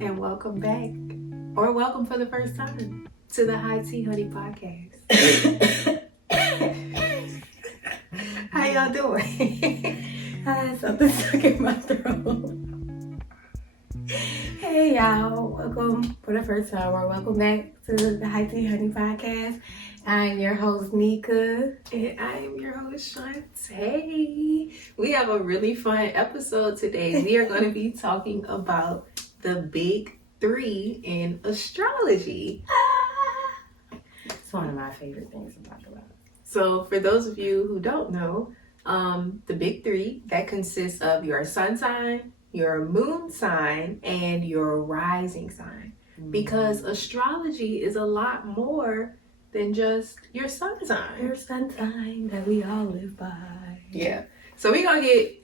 and welcome back, or welcome for the first time to the High Tea Honey Podcast. How y'all doing? I had something stuck in my throat. Hey y'all, welcome for the first time, or welcome back to the High Tea Honey Podcast. I'm your host, Nikka. And I am your host, Shantaé. We have a really fun episode today. We are going to be talking about the big three in astrology. It's one of my favorite things to talk about. So for those of you who don't know, the big three, that consists of your sun sign, your moon sign, and your rising sign. Because astrology is a lot more than just your sun sign. Your sun sign that we all live by. Yeah. So we're going to get,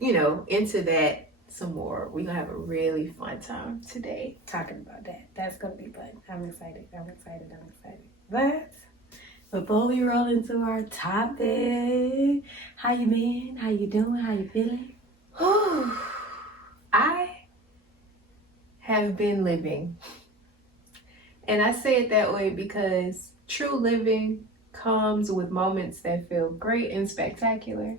into that some more. We're going to have a really fun time today. Talking about that. That's going to be fun. I'm excited. But before we roll into our topic, how you been? How you doing? How you feeling? I have been living. And I say it that way because true living comes with moments that feel great and spectacular.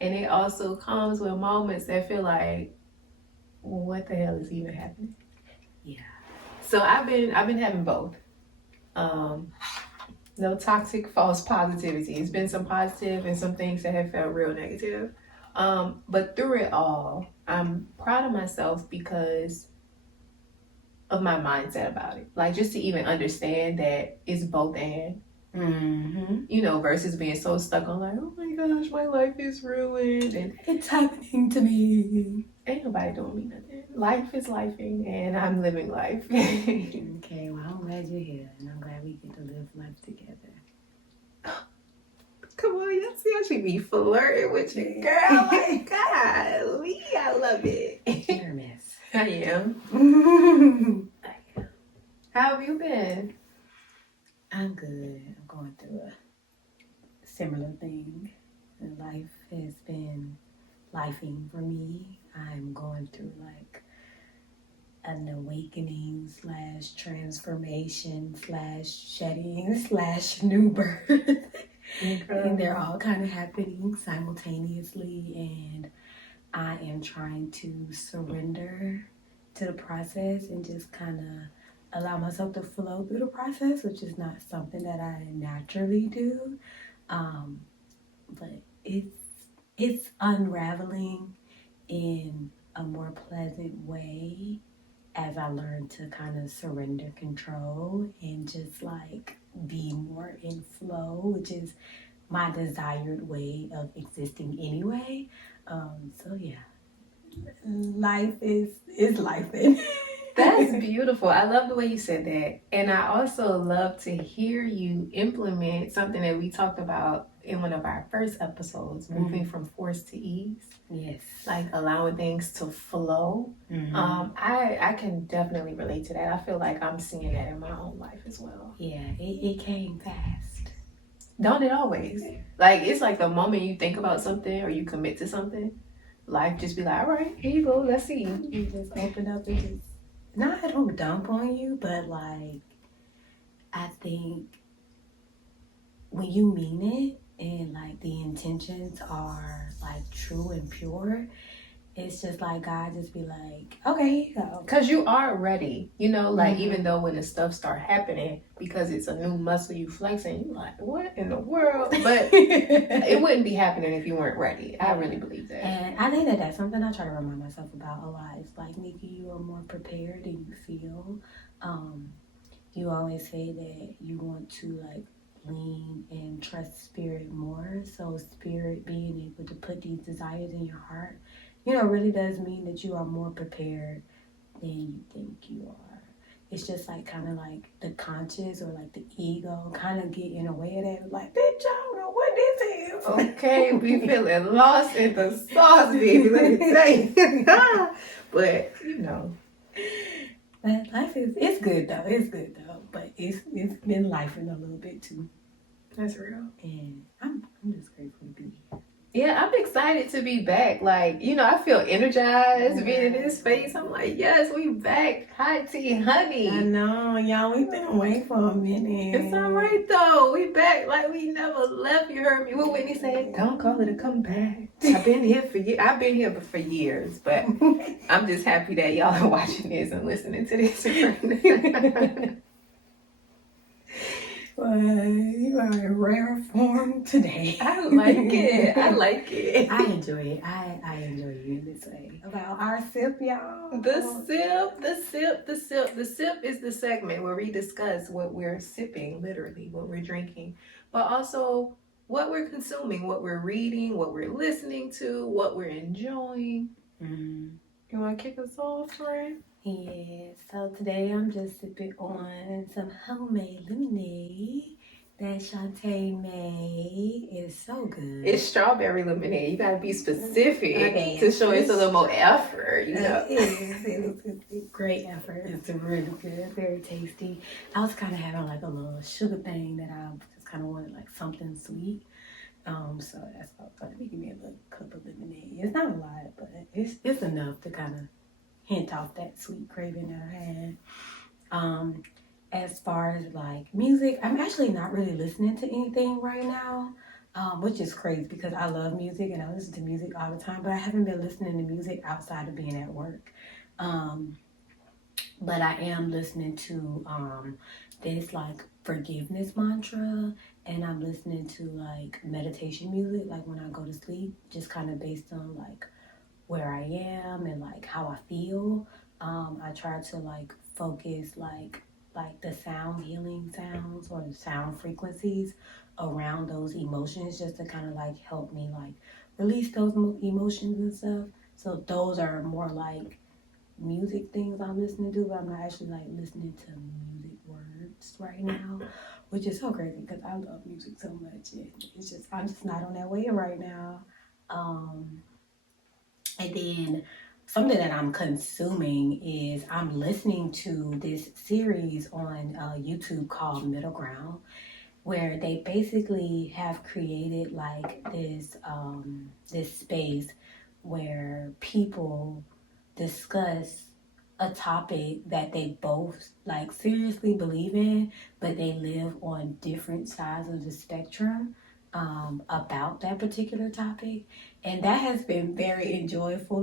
And it also comes with moments that feel like, what the hell is even happening? Yeah. So I've been having both. No toxic false positivity. It's been some positive and some things that have felt real negative. But through it all, I'm proud of myself because of my mindset about it. Like, just to even understand that it's both and. Versus being so stuck on like, oh my gosh, my life is ruined and it's happening to me. Ain't nobody doing me nothing. Life is lifing and I'm living life. Okay, well, I'm glad you're here and I'm glad we get to live life together. Come on, y'all see how she be flirting with you, girl. Oh my God, I love it. You're a mess. I am. How have you been? I'm good. I'm going through a similar thing. Life has been lifing for me. I'm going through like an awakening / transformation / shedding / new birth. And they're all kind of happening simultaneously, and I am trying to surrender to the process and just kind of allow myself to flow through the process, which is not something that I naturally do. But it's unraveling in a more pleasant way as I learn to kind of surrender control and just like be more in flow, which is my desired way of existing anyway. So yeah, life is life. That's beautiful. I love the way you said that. And I also love to hear you implement something that we talked about in one of our first episodes, moving from force to ease. Yes. Like allowing things to flow. I can definitely relate to that. I feel like I'm seeing that in my own life as well. Yeah, it came fast. Don't it always? Like, it's like the moment you think about something or you commit to something, life just be like, all right, here you go, let's see. You just open up and just, not I don't dump on you, but like, I think when you mean it and like the intentions are like true and pure, it's just like God just be like, okay, here you go. Because you are ready, even though when the stuff start happening, because it's a new muscle you flexing, you like, what in the world? But it wouldn't be happening if you weren't ready. I really believe that. And I think that that's something I try to remind myself about a lot. It's like, Nikki, you are more prepared than you feel. You always say that you want to like lean and trust spirit more. So spirit being able to put these desires in your heart, really does mean that you are more prepared than you think you are. It's just like kind of like the conscious or like the ego kind of get in the way of that. Like, bitch, I don't know what this is. Okay, we feeling lost in the sauce, baby. Let me tell you. But But life it's good though. It's good though. But it's been life in a little bit too. That's real. And I'm just grateful to be here. Yeah, I'm excited to be back. Like, I feel energized being in this space. I'm like, yes, we back. High tea, honey. I know, y'all. We've been away for a minute. It's all right though. We back like we never left. You heard me. What Whitney said? Don't call it a comeback. I've been here for years. I've been here for years, but I'm just happy that y'all are watching this and listening to this. Well, you are in rare form today. I like it. I like it. I enjoy it. I enjoy you this way. About our sip, y'all. The sip is the segment where we discuss what we're sipping, literally, what we're drinking, but also what we're consuming, what we're reading, what we're listening to, what we're enjoying. Mm-hmm. You want to kick us off, friend? Yeah, so today I'm just sipping on some homemade lemonade that Shantaé made. It's so good. It's strawberry lemonade. You gotta be specific to show it's a little more effort, It's great effort. It's really good, very tasty. I was kind of having like a little sugar thing that I just kind of wanted like something sweet. So that's why I thought, let me give me a little cup of lemonade. It's not a lot, but it's enough to kind of hint off that sweet craving that I had. As far as like music, I'm actually not really listening to anything right now, which is crazy because I love music and I listen to music all the time, but I haven't been listening to music outside of being at work. But I am listening to this like forgiveness mantra, and I'm listening to like meditation music, like when I go to sleep, just kind of based on like where I am and like how I feel. I try to like focus like the sound healing sounds or the sound frequencies around those emotions, just to kind of like help me like release those emotions and stuff. So those are more like music things I'm listening to, but I'm not actually like listening to music words right now, which is so crazy because I love music so much. And it's just I'm just not on that wave right now. And then something that I'm consuming is I'm listening to this series on YouTube called Middle Ground, where they basically have created like this space where people discuss a topic that they both like seriously believe in, but they live on different sides of the spectrum about that particular topic. And that has been very enjoyment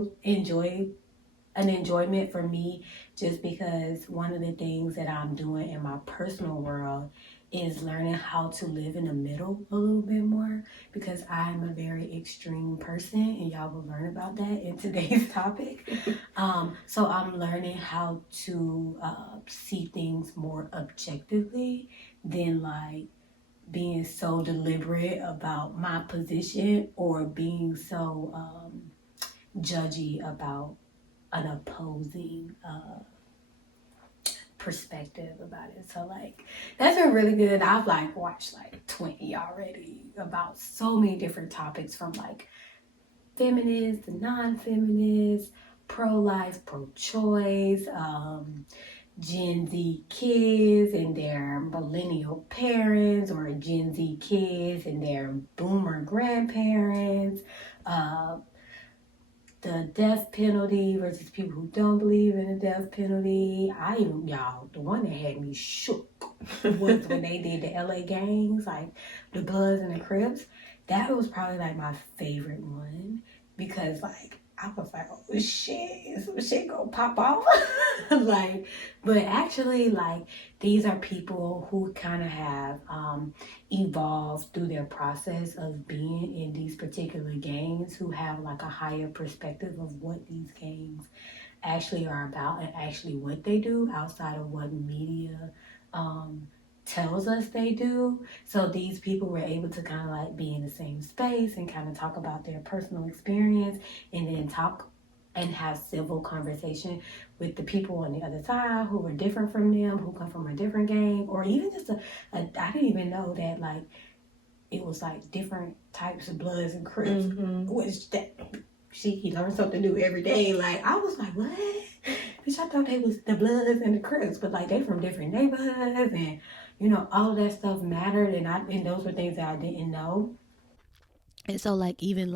for me, just because one of the things that I'm doing in my personal world is learning how to live in the middle a little bit more, because I'm a very extreme person, and y'all will learn about that in today's topic. So I'm learning how to see things more objectively than like being so deliberate about my position or being so judgy about an opposing perspective about it. So like that's been really good. I've like watched like 20 already about so many different topics, from like feminist to non-feminist, pro-life, pro-choice, Gen Z kids and their millennial parents, or Gen Z kids and their boomer grandparents, the death penalty versus people who don't believe in the death penalty. The one that had me shook was when they did the LA gangs, like the Bloods and the Crips. That was probably like my favorite one, because like I was like, oh shit, some shit gonna pop off. But actually, like, these are people who kind of have evolved through their process of being in these particular gangs, who have like a higher perspective of what these gangs actually are about and actually what they do outside of what media tells us they do. So these people were able to kind of like be in the same space and kind of talk about their personal experience, and then talk and have civil conversation with the people on the other side who were different from them, who come from a different gang, or even just I didn't even know that like it was like different types of Bloods and Crips, which he learned something new every day. Like I was like, what? Bitch, I thought they was the Bloods and the Crips, but like they from different neighborhoods, and all of that stuff mattered, and those were things that I didn't know. And so like even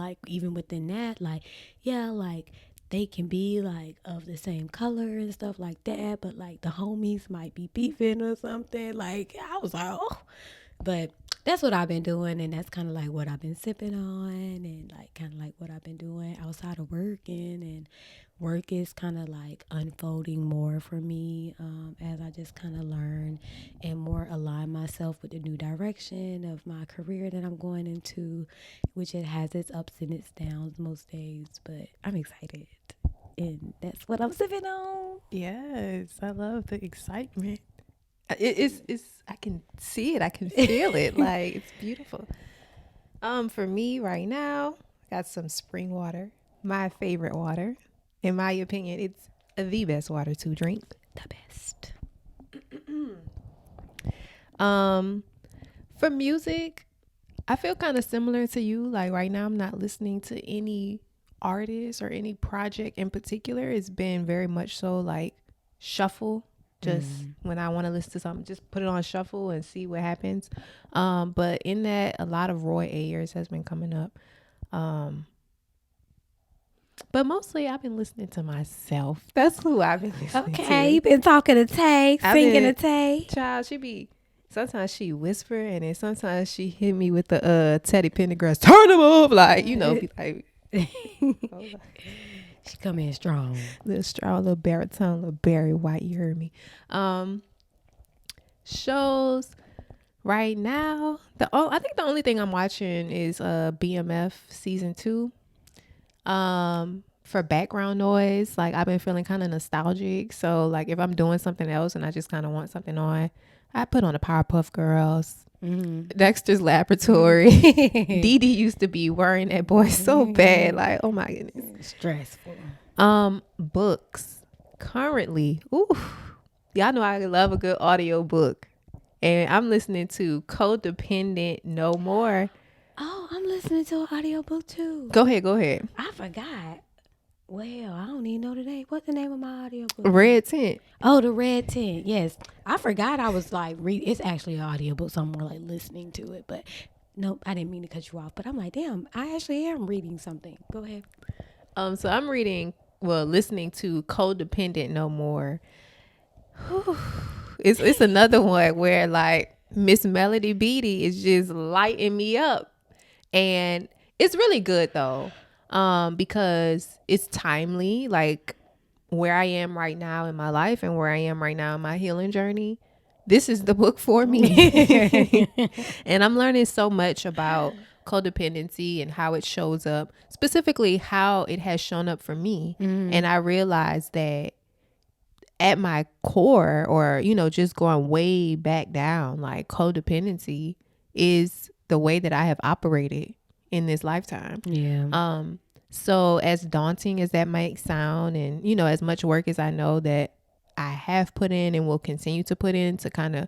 within that, like, yeah, like they can be like of the same color and stuff like that, but like the homies might be beefing or something. Like I was like, oh, but that's what I've been doing, and that's kind of like what I've been sipping on, and like kind of like what I've been doing outside of working. And work is kind of like unfolding more for me, as I just kind of learn and more align myself with the new direction of my career that I'm going into, which it has its ups and its downs most days, but I'm excited. And that's what I'm sipping on. Yes, I love the excitement. It's I can see it, I can feel it. Like it's beautiful. For me right now, got some spring water. My favorite water. In my opinion, it's the best water to drink. The best. For music, I feel kind of similar to you. Like right now, I'm not listening to any artist or any project in particular. It's been very much so like shuffle. Just when I want to listen to something, just put it on shuffle and see what happens. But in that, a lot of Roy Ayers has been coming up. But mostly I've been listening to myself. That's who I've been listening to. Okay, you been talking to Tay, singing to Tay. Child, sometimes she whisper and then sometimes she hit me with the Teddy Pendergrass, turn them up, like, be like, She come in strong. Little strong, little baritone, little Barry White, you heard me. Shows right now, I think the only thing I'm watching is BMF season 2. For background noise, like I've been feeling kind of nostalgic, so like if I'm doing something else and I just kind of want something on, I put on the Powerpuff Girls, Dexter's Laboratory. Dee Dee used to be worrying that boy so bad, like, oh my goodness, stressful. Books currently, y'all know I love a good audio book, and I'm listening to Codependent No More. Oh, I'm listening to an audiobook too. Go ahead. I forgot. Well, I don't even know the name. What's the name of my audiobook? Red Tent. Oh, the Red Tent. Yes. I forgot I was like it's actually an audiobook, so I'm more like listening to it. But nope, I didn't mean to cut you off. But I'm like, damn, I actually am reading something. Go ahead. So I'm listening to Codependent No More. It's another one where like Miss Melody Beattie is just lighting me up. And it's really good though. Because it's timely, like where I am right now in my life and where I am right now in my healing journey. This is the book for me. And I'm learning so much about codependency and how it shows up, specifically how it has shown up for me. And I realized that at my core, or, just going way back down, like codependency is the way that I have operated in this lifetime. Yeah. So as daunting as that might sound, and as much work as I know that I have put in and will continue to put in to kind of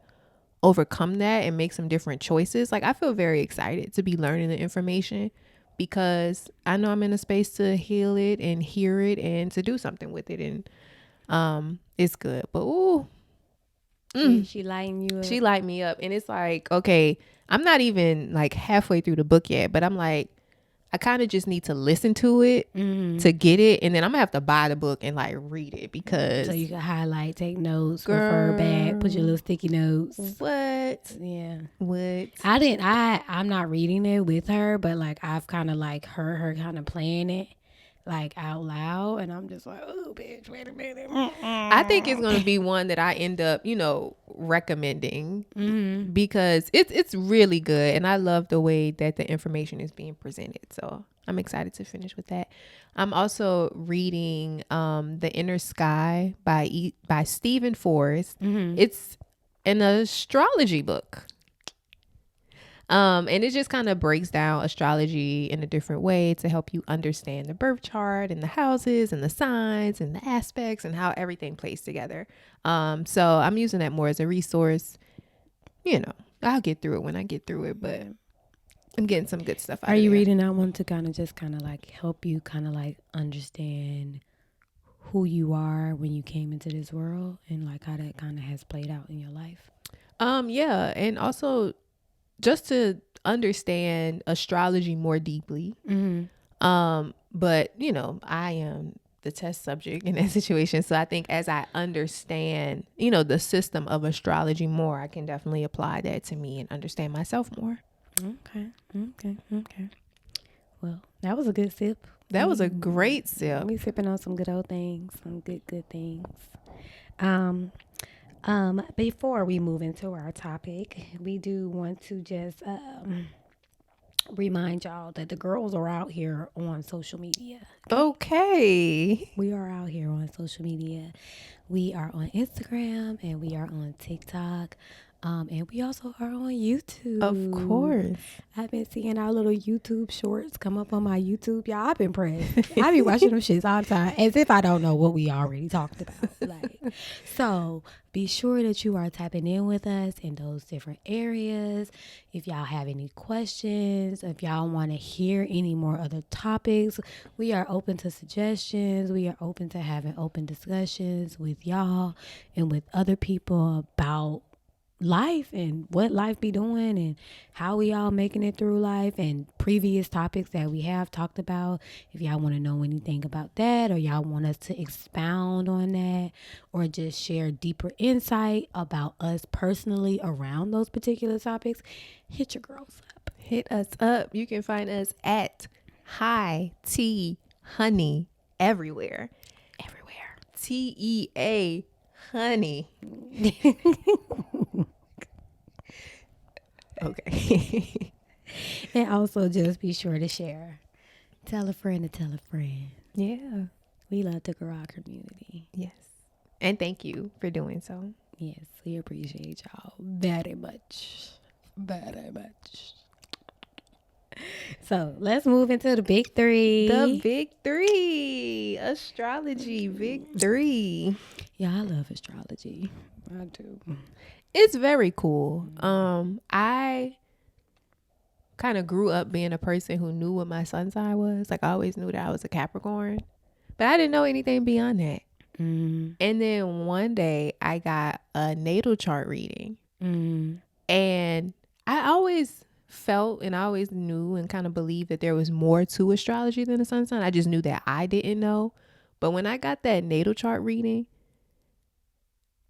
overcome that and make some different choices, like I feel very excited to be learning the information, because I know I'm in a space to heal it and hear it and to do something with it, and it's good. But She lighting you up. She light me up, and it's like, okay, I'm not even like halfway through the book yet, but I'm like, I kind of just need to listen to it to get it, and then I'm gonna have to buy the book and like read it, because so you can highlight, take notes, refer back, put your little sticky notes. What? Yeah. What? I'm not reading it with her, but like I've kind of like heard her kind of playing it like out loud, and I'm just like, oh bitch, wait a minute. I think it's gonna be one that I end up recommending, because it's really good, and I love the way that the information is being presented, so I'm excited to finish with that. I'm also reading The Inner Sky by Stephen Forrest. It's an astrology book. And it just kind of breaks down astrology in a different way to help you understand the birth chart and the houses and the signs and the aspects and how everything plays together. So I'm using that more as a resource. I'll get through it when I get through it, but I'm getting some good stuff out of it. Are you reading that one to kind of like help you kind of like understand who you are when you came into this world, and like how that kind of has played out in your life? Yeah. And also just to understand astrology more deeply. But you know, I am the test subject in that situation. So I think as I understand, you know, the system of astrology more, I can definitely apply that to me and understand myself more. Okay. Well, that was a good sip. That was a great sip. We sipping on some good old things, some good things. Before we move into our topic, we do want to just remind y'all that the girls are out here on social media. Okay. We are out here on social media. We are on Instagram and we are on TikTok. And we also are on YouTube. Of course. I've been seeing our little YouTube shorts come up on my YouTube. Y'all, I've been pressed. I be watching them shits all the time as if I don't know what we already talked about. So be sure that you are tapping in with us in those different areas. If y'all have any questions, if y'all want to hear any more other topics, we are open to suggestions. We are open to having open discussions with y'all and with other people about life and what life be doing and how we all making it through life and previous topics that we have talked about. If y'all want to know anything about that, or y'all want us to expound on that, or just share deeper insight about us personally around those particular topics, hit your girls up. Hit us up. You can find us at High Tea Honey everywhere. TEA Honey. Okay. And also just be sure to share. Tell a friend to tell a friend. Yeah. We love to grow our community. Yes. And thank you for doing so. Yes, we appreciate y'all very much. Very much. So let's move into the big three. The big three. Astrology, big three. Yeah, I love astrology. I do. It's very cool. I kind of grew up being a person who knew what my sun sign was. Like, I always knew that I was a Capricorn, but I didn't know anything beyond that. And then one day I got a natal chart reading, and I always felt and I always knew and kind of believed that there was more to astrology than the sun sign. I just knew that I didn't know. But when I got that natal chart reading,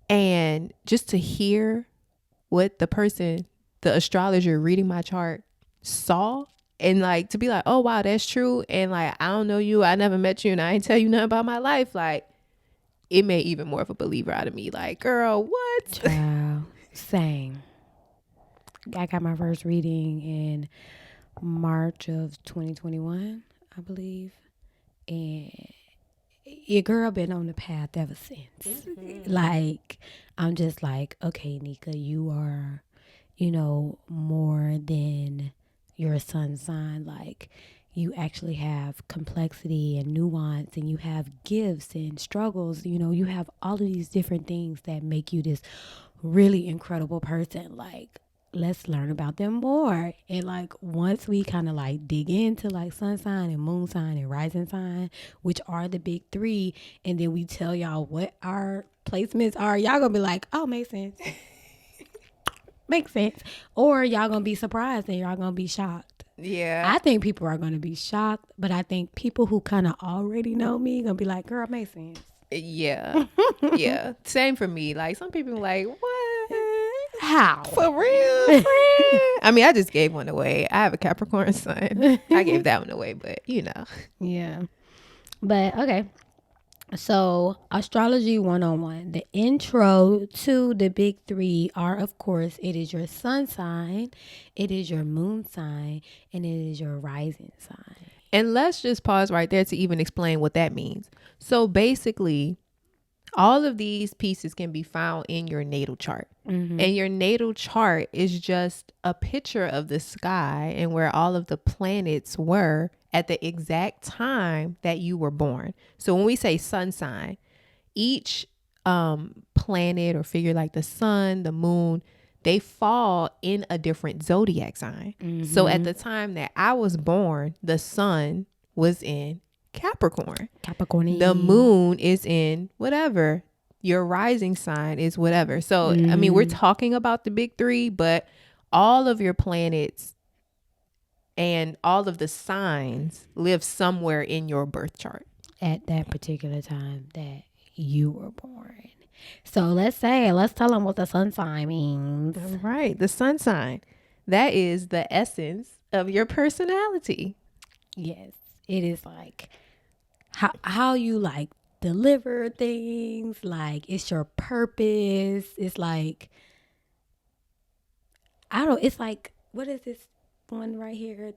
and just to hear what the astrologer reading my chart saw, and like to be like, oh wow, that's true, and like, I don't know you, I never met you, and I ain't tell you nothing about my life, like, it made even more of a believer out of me. Like, girl, what? Child, same. I got my first reading in March of 2021, I believe, and your girl been on the path ever since. Like, I'm just like, okay, Nikka, you are, more than your sun sign. Like, you actually have complexity and nuance, and you have gifts and struggles. You have all of these different things that make you this really incredible person. Like, let's learn about them more. And like, once we kind of like dig into like sun sign and moon sign and rising sign, which are the big three, and then we tell y'all what our placements are, y'all gonna be like, oh, makes sense. Makes sense. Or y'all gonna be surprised and y'all gonna be shocked. Yeah. I think people are gonna be shocked, but I think people who kind of already know me gonna be like, girl, makes sense. Yeah. Yeah. Same for me. Like, some people are like, what? How? For real, friend? I mean, I just gave one away. I have a Capricorn sun. I gave that one away, but Yeah. But okay. So, Astrology 101. The intro to the big three are, of course, it is your sun sign, it is your moon sign, and it is your rising sign. And let's just pause right there to even explain what that means. So basically, all of these pieces can be found in your natal chart. And your natal chart is just a picture of the sky and where all of the planets were at the exact time that you were born. So when we say sun sign, each planet or figure, like the sun, the moon, they fall in a different zodiac sign. So at the time that I was born, the sun was in Capricorn. The moon is in whatever. Your rising sign is whatever. So, I mean, we're talking about the big three, but all of your planets and all of the signs live somewhere in your birth chart at that particular time that you were born. So let's tell them what the sun sign means. Right. The sun sign. That is the essence of your personality. Yes. It is like how you like deliver things. Like it's your purpose. It's like, it's like, what is this one right here?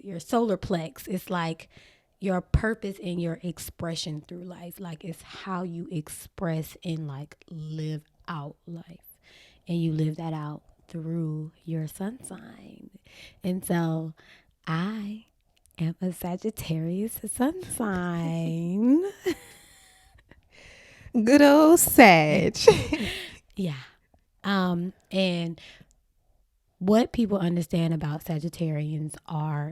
Your solar plex. It's like your purpose and your expression through life. Like it's how you express and like live out life. And you live that out through your sun sign. And so I am a Sagittarius sun sign. Good old Sag. Yeah. And what people understand about Sagittarians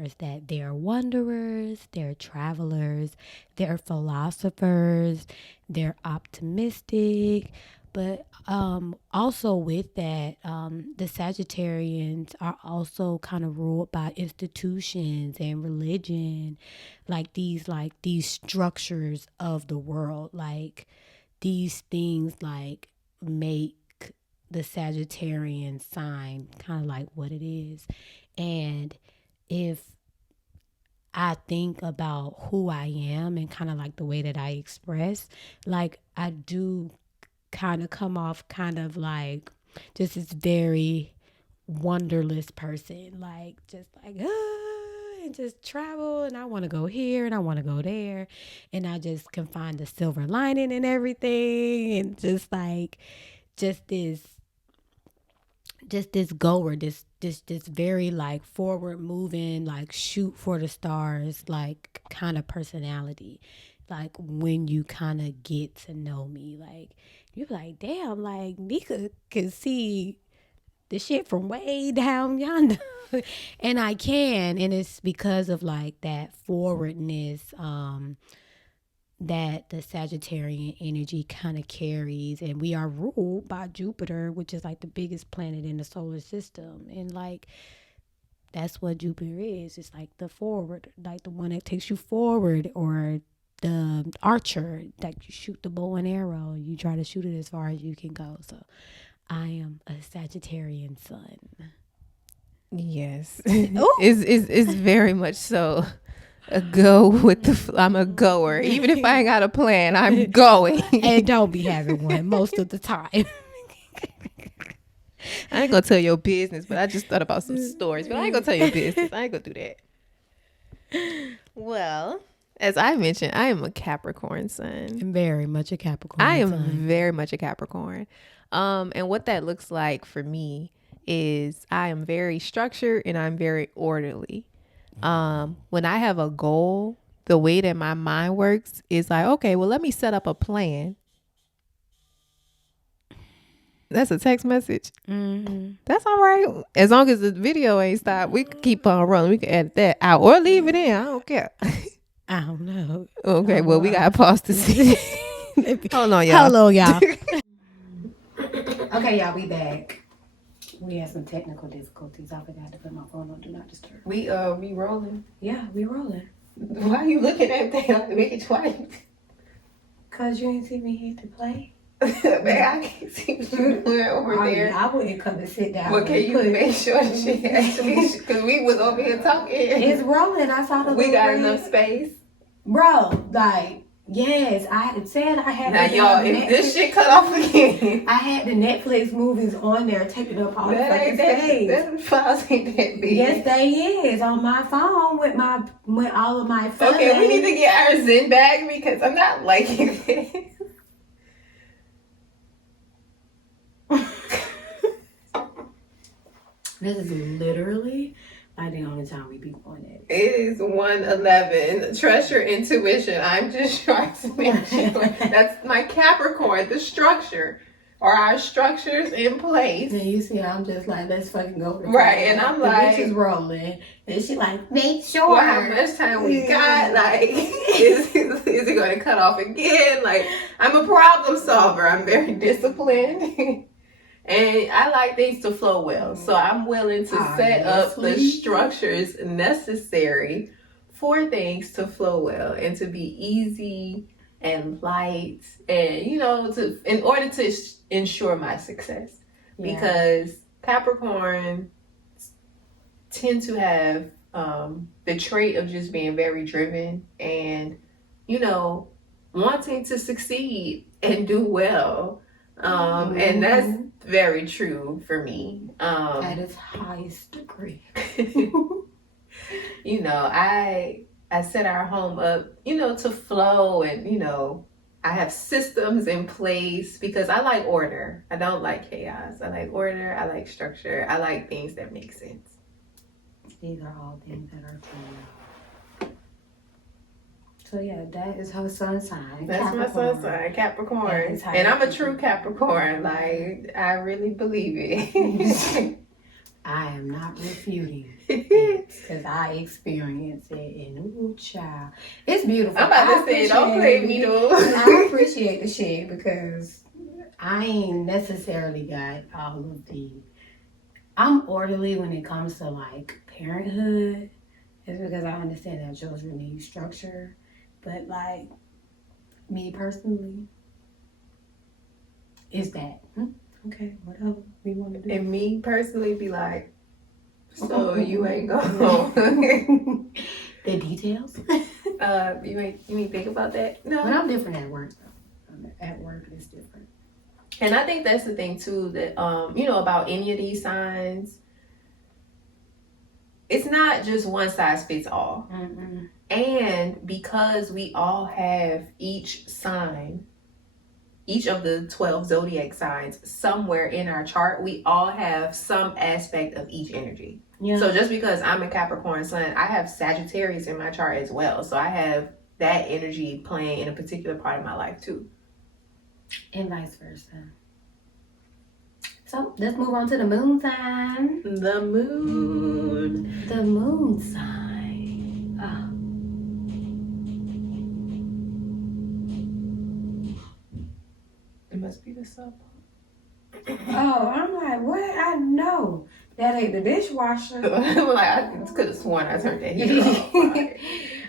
is that they're wanderers, they're travelers, they're philosophers, they're optimistic. But also with that, the Sagittarians are also kind of ruled by institutions and religion, like these structures of the world, like these things like make the Sagittarian sign kind of like what it is. And if I think about who I am and kind of like the way that I express, like I do kind of come off kind of like just this very wonderless person, like just like and just travel, and I want to go here and I want to go there, and I just can find the silver lining in everything, and just like just this goer, this very like forward moving, like shoot for the stars, like kind of personality. Like when you kind of get to know me, like you're like, damn, like Nikka can see the shit from way down yonder. And I can, and it's because of like that forwardness that the Sagittarian energy kind of carries. And we are ruled by Jupiter, which is like the biggest planet in the solar system. And like that's what Jupiter is. It's like the forward, like the one that takes you forward, or the archer, like you shoot the bow and arrow, you try to shoot it as far as you can go. So I am a Sagittarian sun. Yes. It's very much so. I'm a goer. Even if I ain't got a plan, I'm going. And don't be having one most of the time. I ain't gonna tell your business, but I just thought about some stories. But I ain't gonna tell your business. I ain't gonna do that. Well, as I mentioned, I am a Capricorn sun. I'm very much a Capricorn. I am very much a Capricorn. And what that looks like for me is I am very structured and I'm very orderly. When I have a goal, the way that my mind works is like, okay, well, let me set up a plan. That's a text message. Mm-hmm. That's all right. As long as the video ain't stopped, we can keep on rolling. We can edit that out or leave it in. I don't care. I don't know. Okay, well, we got to pause to see. Hold on, y'all. Hello, y'all. Okay, y'all, we back. We had some technical difficulties. I forgot to put my phone on Do Not Disturb. We rolling. Yeah, we rolling. Why are you looking at that? Make it twice. Cause you ain't see me hit the play. Man, I can't see what you doing over there. I wouldn't come and sit down. Well, can you make sure that she actually? Because we was over here talking. It's rolling. I saw the. We got enough space, bro. Like. Yes, I had said I had. Now, y'all, if this shit cut off again, I had the Netflix movies on there, taking up all the fucking space. That files ain't that big. Yes, they is on my phone with all of my photos. Okay, we need to get our Zen back because I'm not liking this. This is literally like the only time we be on it. It is 1:11. Trust your intuition. I'm just trying to make sure. That's my Capricorn. The structure. Are our structures in place? And you see, I'm just like, let's fucking go. Right, and I'm like, the bitch is rolling, and she like, make sure. Well, how much time we got? Like, is it going to cut off again? Like, I'm a problem solver. I'm very disciplined. And I like things to flow well. So I'm willing to set up the structures necessary for things to flow well and to be easy and light and, in order to ensure my success. Yeah. Because Capricorn tend to have the trait of just being very driven and, wanting to succeed and do well. And that's very true for me. At its highest degree. I set our home up, to flow and, I have systems in place because I like order. I don't like chaos. I like order. I like structure. I like things that make sense. These are all things that are true. So yeah, that is her sun sign. That's Capricorn. My sun sign, Capricorn. And I'm a true Capricorn. Like, I really believe it. I am not refuting it because I experience it and ooh, child. It's beautiful. I'm about to say, don't play me though. I appreciate the shit because I ain't necessarily got all of the... I'm orderly when it comes to like parenthood. It's because I understand that children need structure. But like me personally, is that okay? Whatever we want to do. And me personally, be like, so you ain't going the details. You ain't think about that? No. But I'm different at work though. At work it's different. And I think that's the thing too that about any of these signs. It's not just one size fits all. Mm-mm. And because we all have each sign, each of the 12 zodiac signs somewhere in our chart, we all have some aspect of each energy. Yeah. So just because I'm a Capricorn sun, I have Sagittarius in my chart as well. So I have that energy playing in a particular part of my life too. And vice versa. So let's move on to the moon sign. The moon. The moon sign. Oh. It must be the sun. Oh, I'm like, what? I know. That ain't the dishwasher. I could have sworn I turned that heater off.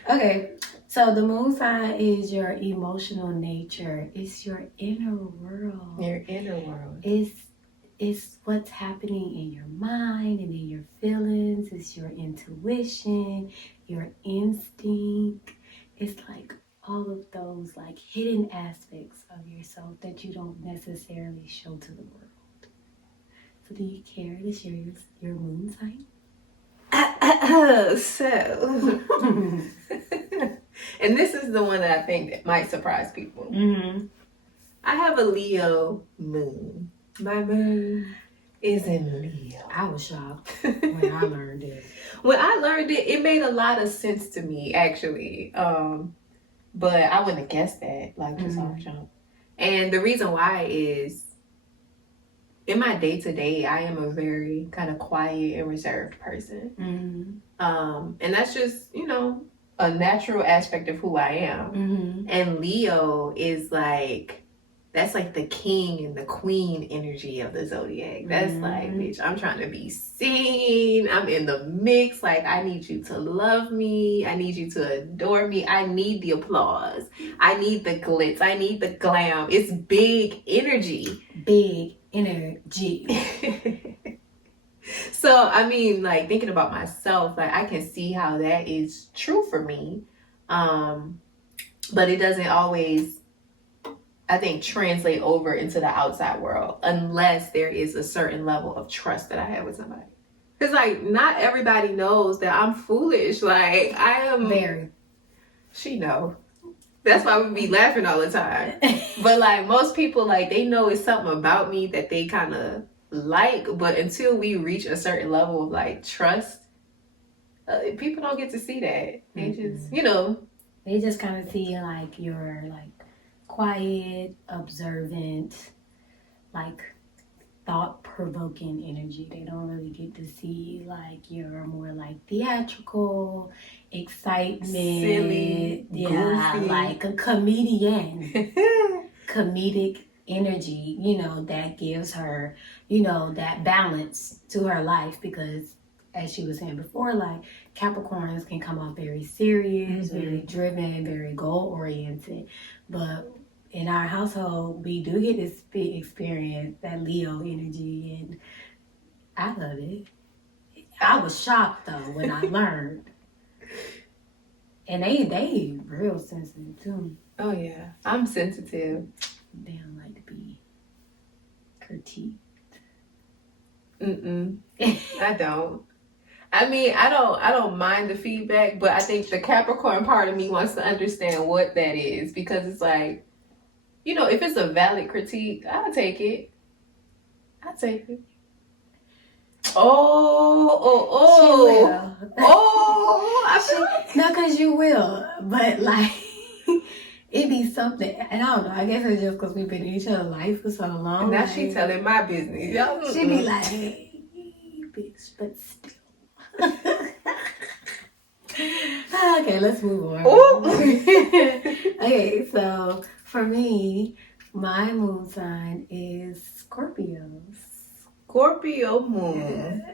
Okay. So the moon sign is your emotional nature. It's your inner world. Your inner world. It's what's happening in your mind and in your feelings. It's your intuition, your instinct. It's like all of those like hidden aspects of yourself that you don't necessarily show to the world. So do you care to share your moon sign? And this is the one that I think that might surprise people. Mm-hmm. I have a Leo moon. My moon is in Leo. I was shocked when I learned it. When I learned it, it made a lot of sense to me, actually. But I wouldn't have guessed that, like, just off jump. And the reason why is, in my day-to-day, I am a very kind of quiet and reserved person. Mm-hmm. And that's just, a natural aspect of who I am. Mm-hmm. And Leo is like... That's like the king and the queen energy of the zodiac. That's like, bitch, I'm trying to be seen. I'm in the mix. Like, I need you to love me. I need you to adore me. I need the applause. I need the glitz. I need the glam. It's big energy. Big energy. So, I mean, like, thinking about myself, like, I can see how that is true for me. But it doesn't always... I think translate over into the outside world unless there is a certain level of trust that I have with somebody. Because like not everybody knows that I'm foolish. Like I am very. She know. That's why we be laughing all the time. But like most people, like they know it's something about me that they kind of like. But until we reach a certain level of like trust, people don't get to see that. They just, they just kind of see like you're like quiet, observant, like thought-provoking energy. They don't really get to see like you're more like theatrical, excitement, silly, yeah, goofy. Like a comedian, comedic energy, that gives her, that balance to her life. Because as she was saying before, like Capricorns can come off very serious, very driven, very goal oriented. But in our household, we do get to experience that Leo energy, and I love it. I was shocked though when I learned. And they real sensitive too. Oh yeah, I'm sensitive. They don't like to be critiqued. I don't. I mean, I don't mind the feedback, but I think the Capricorn part of me wants to understand what that is, because it's like, if it's a valid critique, I'll take it. I'll take it. She will. I feel No, because you will. But like, it be something. And I don't know. I guess it's just because we've been in each other's life for so long. And now like, she telling my business. She be like, hey, bitch, but still. Okay, let's move on. Okay, so for me, my moon sign is Scorpio. Scorpio moon.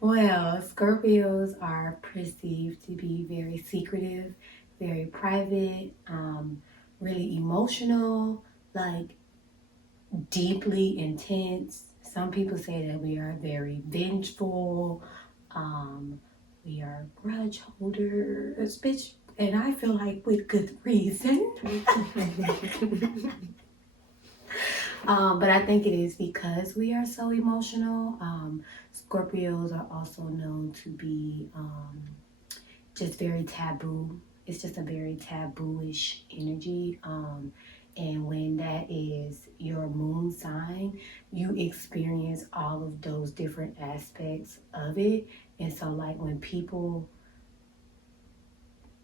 Well, Scorpios are perceived to be very secretive, very private, really emotional, like deeply intense. Some people say that we are very vengeful. We are grudge holders, bitch, and I feel like with good reason. But I think it is because we are so emotional. Scorpios are also known to be just very taboo. It's just a very taboo-ish energy. And when that is your moon sign, you experience all of those different aspects of it. And so like when people,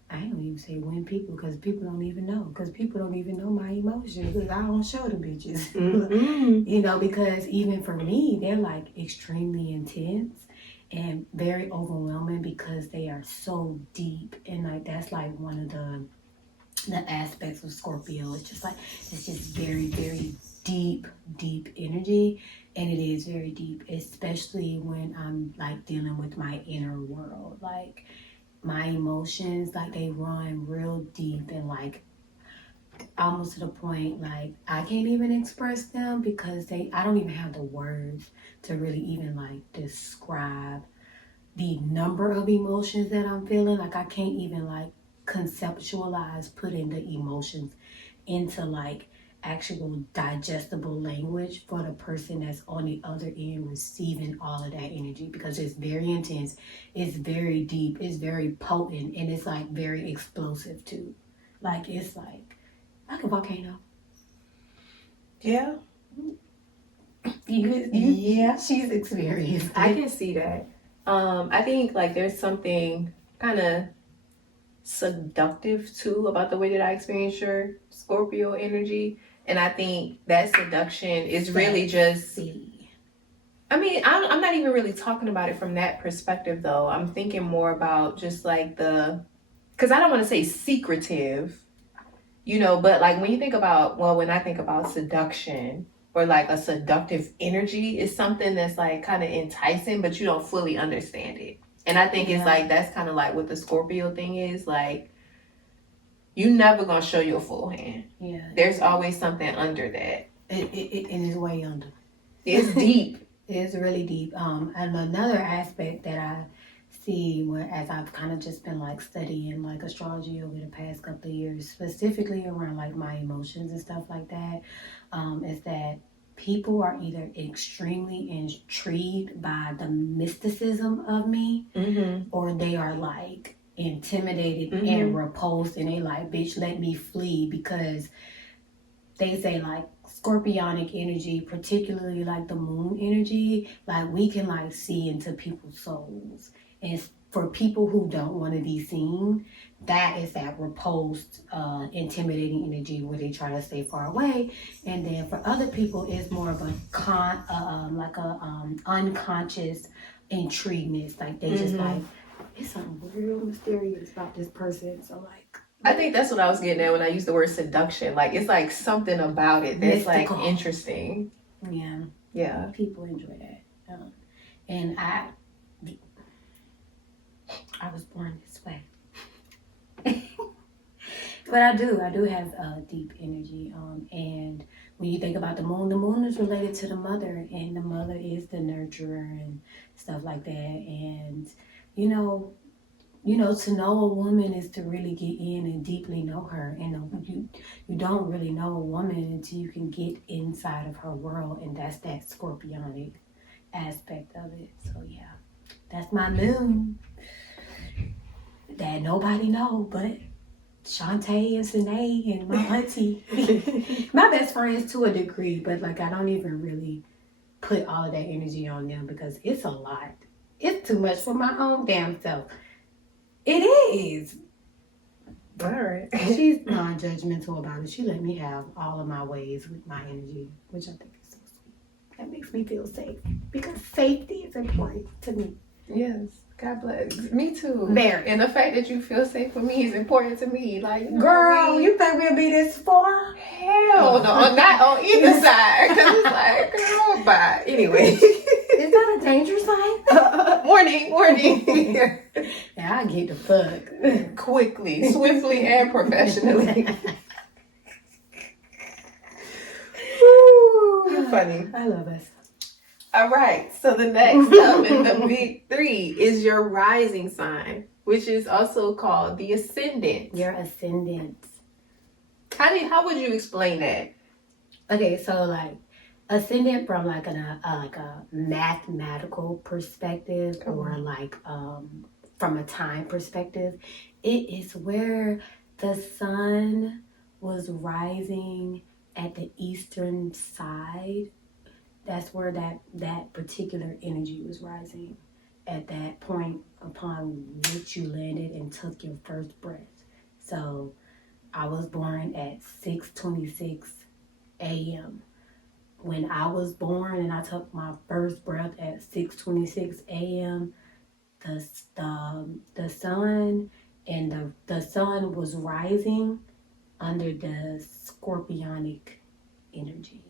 I don't even say when people, because people don't even know. Because people don't even know my emotions. Because I don't show the bitches. Because even for me, they're like extremely intense and very overwhelming because they are so deep. And like that's like one of the aspects of Scorpio. It's just very, very deep energy. And it is very deep, especially when I'm like dealing with my inner world. Like my emotions, like they run real deep and like almost to the point like I can't even express them because I don't even have the words to really even like describe the number of emotions that I'm feeling. Like I can't even like conceptualize putting the emotions into like actual digestible language for the person that's on the other end receiving all of that energy, because it's very intense, it's very deep, it's very potent, and it's like very explosive too. Like it's like a volcano. Yeah. Yeah, she's experienced it. I can see that. I think like there's something kind of seductive too about the way that I experience your Scorpio energy, and I think that seduction is really just. I mean, I'm not even really talking about it from that perspective though. I'm thinking more about just like because I don't want to say secretive, but like when you think about, when I think about seduction or like a seductive energy, is something that's like kind of enticing, but you don't fully understand it. And I think it's like, that's kind of like what the Scorpio thing is. Like, you never gonna show your full hand. Yeah. There's always something under that. And it's way under. It's deep. It's really deep. And another aspect that I see as I've kind of just been like studying like astrology over the past couple of years, specifically around like my emotions and stuff like that, is that people are either extremely intrigued by the mysticism of me, or they are like intimidated and repulsed, and they like, bitch, let me flee, because they say like scorpionic energy, particularly like the moon energy, like we can like see into people's souls. And for people who don't want to be seen, that is that repulsed, intimidating energy where they try to stay far away. And then for other people, it's more of a unconscious intrigueness. Like they just like, it's something real mysterious about this person. So like, I think that's what I was getting at when I used the word seduction. Like, it's like something about it that's Mystical. like interesting. Yeah. Yeah. People enjoy that. And I was born this way. But I do have deep energy. And when you think about the moon is related to the mother, and the mother is the nurturer and stuff like that. And you know, to know a woman is to really get in and deeply know her. And you don't really know a woman until you can get inside of her world, and that's that scorpionic aspect of it. So yeah, that's my moon that nobody know but Shantaé and Shantaé and my auntie. My best friends to a degree, but like I don't even really put all of that energy on them because it's a lot. It's too much for my own damn self. It is. All right. She's non-judgmental about it. She let me have all of my ways with my energy, which I think is so sweet. That makes me feel safe because safety is important to me. Yes. God bless. Me too. Very. And the fact that you feel safe with me is important to me. Like, you know Girl, what I mean? you think we'll be this far? Hell no, not on either side. Because it's like, girl, bye. Anyway. Is that a danger sign? Warning. Yeah, I get the fuck. Quickly, swiftly, and professionally. Woo, you're funny. I love us. All right, so the next up in the big three is your rising sign, which is also called the ascendant. Your ascendant. How would you explain that? Okay, so like ascendant from like a mathematical perspective or like from a time perspective, it is where the sun was rising at the eastern side. That's where that particular energy was rising at that point upon which you landed and took your first breath. So I was born at 6:26 a.m. When I was born and I took my first breath at 6:26 a.m., the sun and the sun was rising under the scorpionic energy.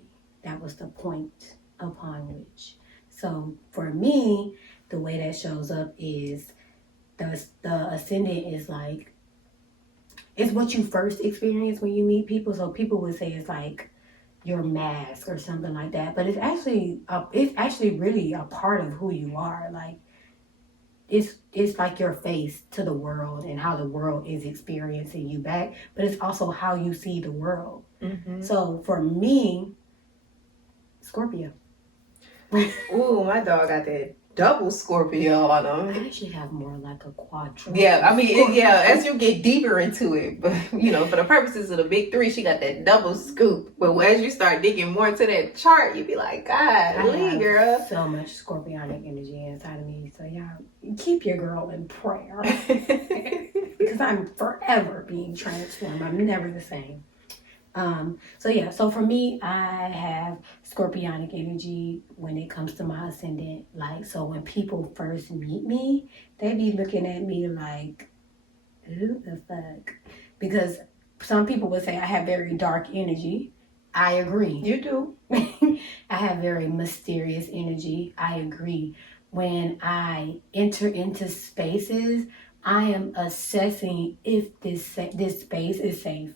That was the point upon which. So for me, the way that shows up is the ascendant is like, it's what you first experience when you meet people. So people would say it's like your mask or something like that, but it's actually really a part of who you are. Like it's like your face to the world and how the world is experiencing you back, but it's also how you see the world. Mm-hmm. So for me, Scorpio. Ooh, my dog got that double Scorpio on him. I actually have more like a quadruple. Yeah, I mean, as you get deeper into it, but for the purposes of the big three, she got that double scoop. But as you start digging more into that chart, you be like, God, girl. So much scorpionic energy inside of me. So yeah, keep your girl in prayer. Because I'm forever being transformed. I'm never the same. So for me, I have scorpionic energy when it comes to my ascendant. Like, so when people first meet me, they be looking at me like, who the fuck? Because some people would say I have very dark energy. I agree. You do. I have very mysterious energy. I agree. When I enter into spaces, I am assessing if this space is safe.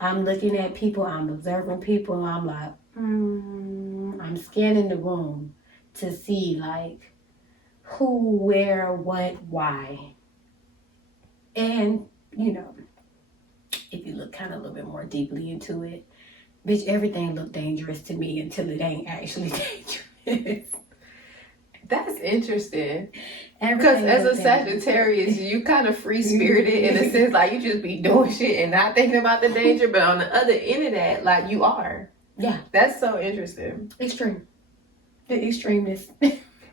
I'm looking at people, I'm observing people, and I'm like, I'm scanning the room to see like who, where, what, why. And, if you look kind of a little bit more deeply into it, bitch, everything looked dangerous to me until it ain't actually dangerous. That's interesting. Because as a Sagittarius, you kind of free-spirited in a sense, like you just be doing shit and not thinking about the danger. But on the other end of that, like you are. Yeah. That's so interesting. Extreme. The extremeness.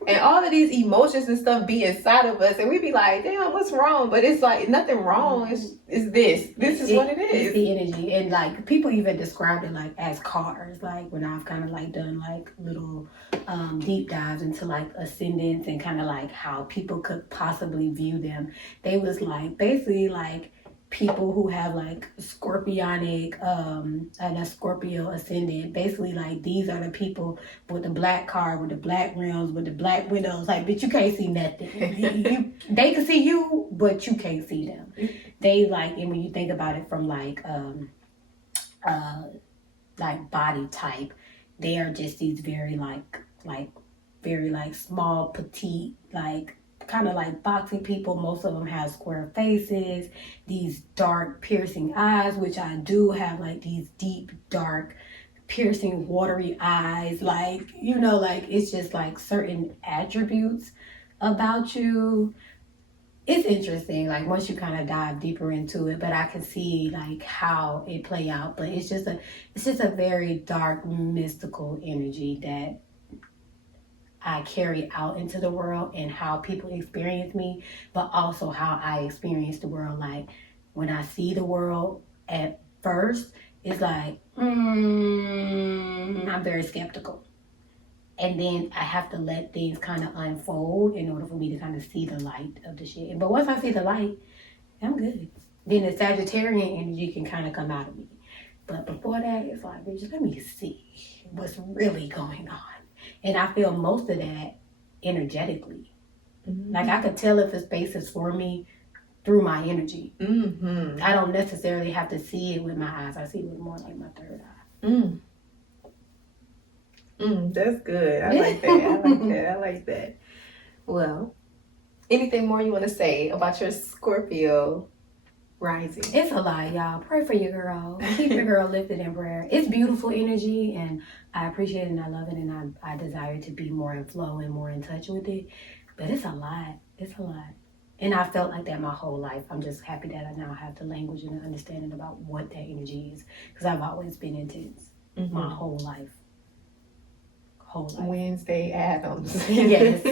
And all of these emotions and stuff be inside of us. And we be like, damn, what's wrong? But it's like, nothing wrong. It's this. This is what it is. It's the energy. And like, people even described it like as cars. Like when I've kind of like done like little deep dives into like ascendants and kind of like how people could possibly view them. They was like, basically like, people who have like scorpionic and a Scorpio ascendant. Basically, like these are the people with the black car, with the black rims, with the black windows. Like, but you can't see nothing. They can see you, but you can't see them. They like, and when you think about it from like body type, they are just these very very like small, petite, like kind of like boxy people. Most of them have square faces, these dark piercing eyes, which I do have, like these deep dark piercing watery eyes, like, you know, like it's just like certain attributes about you. It's interesting, like once you kind of dive deeper into it, but I can see like how it play out. But it's just a very dark mystical energy that I carry out into the world, and how people experience me, but also how I experience the world. Like when I see the world at first, it's like, I'm very skeptical. And then I have to let things kind of unfold in order for me to kind of see the light of the shit. But once I see the light, I'm good. Then the Sagittarian energy can kind of come out of me. But before that, it's like, bitch, let me see what's really going on. And I feel most of that energetically. Mm-hmm. Like I could tell if a space is for me through my energy. Mm-hmm. I don't necessarily have to see it with my eyes. I see it with more like my third eye. That's good. I like that. I like that. Well, anything more you want to say about your Scorpio rising? It's a lot, y'all. Pray for your girl. Keep your girl lifted in prayer. It's beautiful energy, and I appreciate it and I love it, and I desire to be more in flow and more in touch with it. But it's a lot. It's a lot. And I felt like that my whole life. I'm just happy that I now have the language and the understanding about what that energy is, because I've always been intense my whole life. Wednesday Addams. Yes.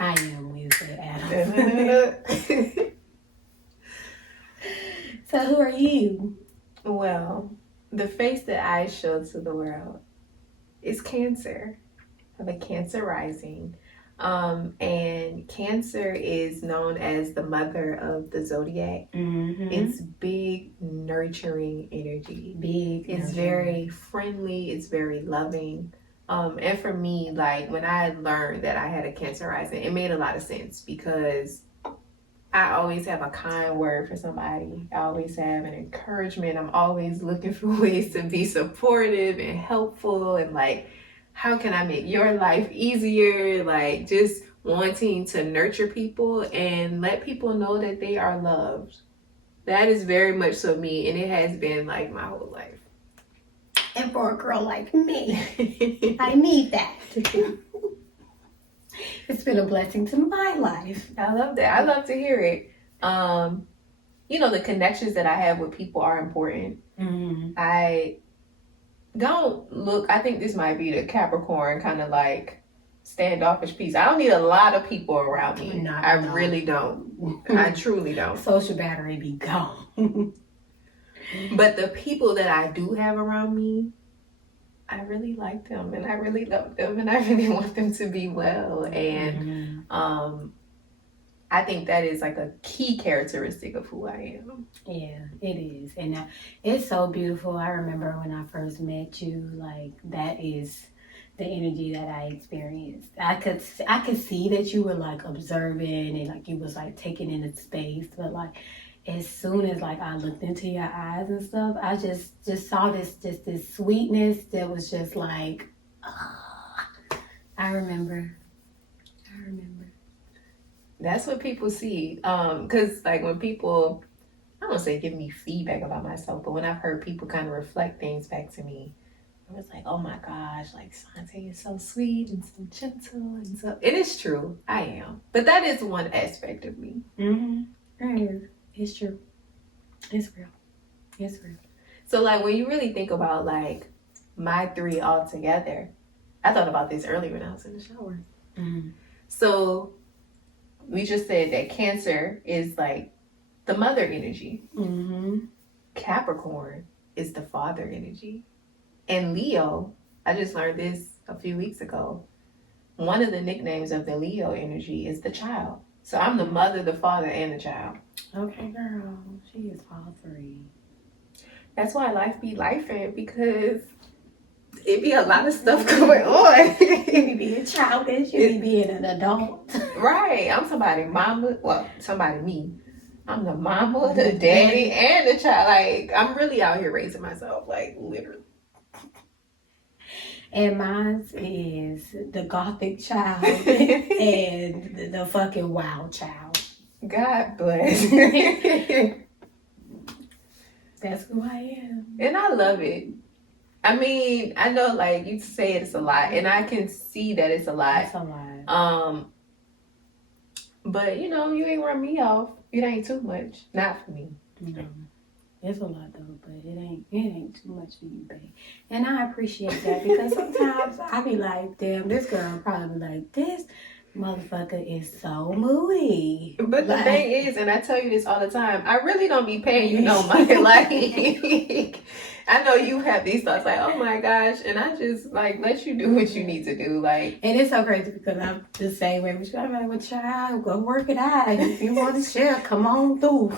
I am Wednesday Addams. So who are you? Well, the face that I show to the world is Cancer. I have a Cancer rising. And Cancer is known as the mother of the zodiac. Mm-hmm. It's big, nurturing energy. It's very friendly. It's very loving. And for me, like when I learned that I had a Cancer rising, it made a lot of sense, because I always have a kind word for somebody. I always have an encouragement. I'm always looking for ways to be supportive and helpful, and like, how can I make your life easier? Like just wanting to nurture people and let people know that they are loved. That is very much so me, and it has been like my whole life. And for a girl like me, I need that. It's been a blessing to my life. I love that. I love to hear it. You know, the connections that I have with people are important. Mm-hmm. I think this might be the Capricorn kind of like standoffish piece. I don't need a lot of people around me. Really don't. I truly don't. Social battery be gone. But the people that I do have around me, I really like them, and I really love them, and I really want them to be well. And I think that is like a key characteristic of who I am. Yeah, it is. And it's so beautiful. I remember when I first met you, like that is the energy that I experienced. I could see that you were like observing and like you was like taking in the space, but like as soon as like I looked into your eyes and stuff, I just saw this sweetness that was just like, I remember. That's what people see. Because like when people, I don't say give me feedback about myself, but when I've heard people kind of reflect things back to me, I was like, oh my gosh, like Shantaé is so sweet and so gentle, and so it is true. I am. But that is one aspect of me. Mm-hmm. It is. It's true. It's real. So like when you really think about like my three all together, I thought about this earlier when I was in the shower. Mm-hmm. So we just said that Cancer is like the mother energy. Mm-hmm. Capricorn is the father energy. And Leo, I just learned this a few weeks ago. One of the nicknames of the Leo energy is the child. So I'm the mother, the father, and the child. Okay, girl. She is all three. That's why life be lifing, because it be a lot of stuff going on. You be being childish. You be being an adult. Right. I'm somebody mama. Well, somebody me. I'm the mama, the daddy, and the child. Like, I'm really out here raising myself. Like, literally. And mine is the gothic child and the fucking wild child. God bless. That's who I am. And I love it. I mean, I know, like, you say it's a lot, and I can see that it's a lot. It's a lot. But, you know, you ain't run me off. It ain't too much. Not for me. No. It's a lot though, but it ain't too much for you, babe. And I appreciate that, because sometimes I be like, damn, this girl probably be like, this motherfucker is so moody. But the thing is, and I tell you this all the time, I really don't be paying you no money. Like, I know you have these thoughts like, oh my gosh, and I just like let you do what you need to do. Like, and it's so crazy because I'm the same way. But I'm like, well, child, go work it out. If you want to share, come on through.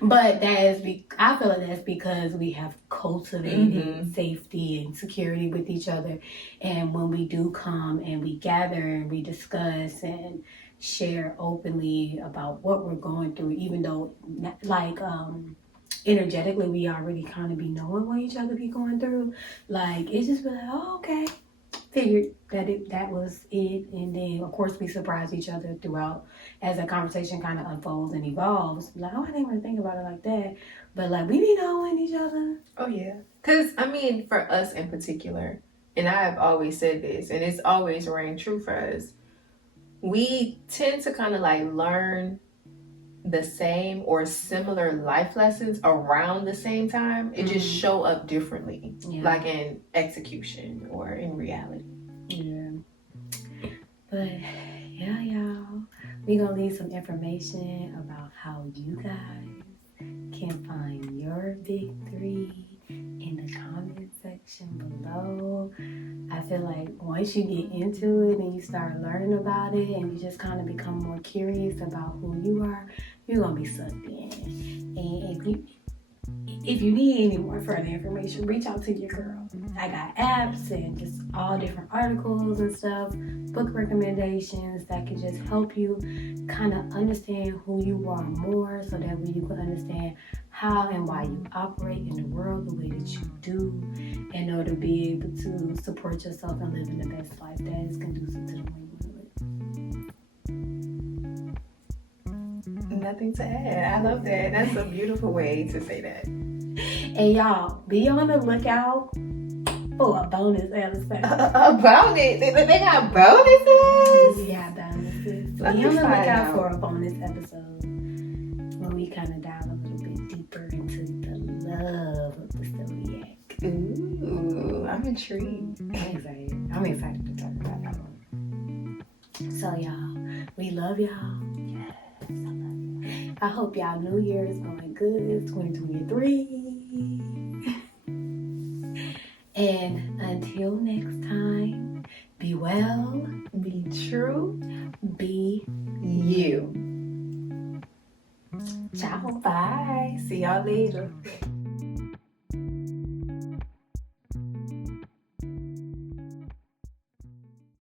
But I feel like that's because we have cultivated safety and security with each other. And when we do come and we gather and we discuss and share openly about what we're going through, even though like energetically we already kind of be knowing what each other be going through, like it's just be like, oh, okay, figured that was it. And then of course we surprise each other throughout as the conversation kind of unfolds and evolves, like, oh, I didn't even think about it like that, but like we be knowing each other. Oh yeah, because I mean, for us in particular, and I've always said this, and it's always rang true for us, we tend to kind of like learn the same or similar life lessons around the same time. It just show up differently, like in execution or in reality. Yeah. But yeah, y'all, we gonna leave some information about how you guys can find your big three in the comment section below. I feel like once you get into it and you start learning about it and you just kind of become more curious about who you are, you're gonna be sucked in. And if you need any more further information, reach out to your girl. I got apps and just all different articles and stuff, book recommendations that can just help you kind of understand who you are more, so that way you can understand how and why you operate in the world the way that you do, in order to be able to support yourself and live in the best life that is conducive to the way you live. Nothing to add. I love that. That's a beautiful way to say that. And y'all, be on the lookout for a bonus episode. A bonus? They got bonuses? Yeah, bonuses. Be on the lookout for a bonus episode where we kind of dive a little bit deeper into the love of the zodiac. Ooh, I'm intrigued. I'm excited to talk about that one. So y'all, we love y'all. Yes, I love you. I hope y'all New Year is going good, 2023. And until next time, be well, Be true, be you. Ciao. Bye. See y'all later.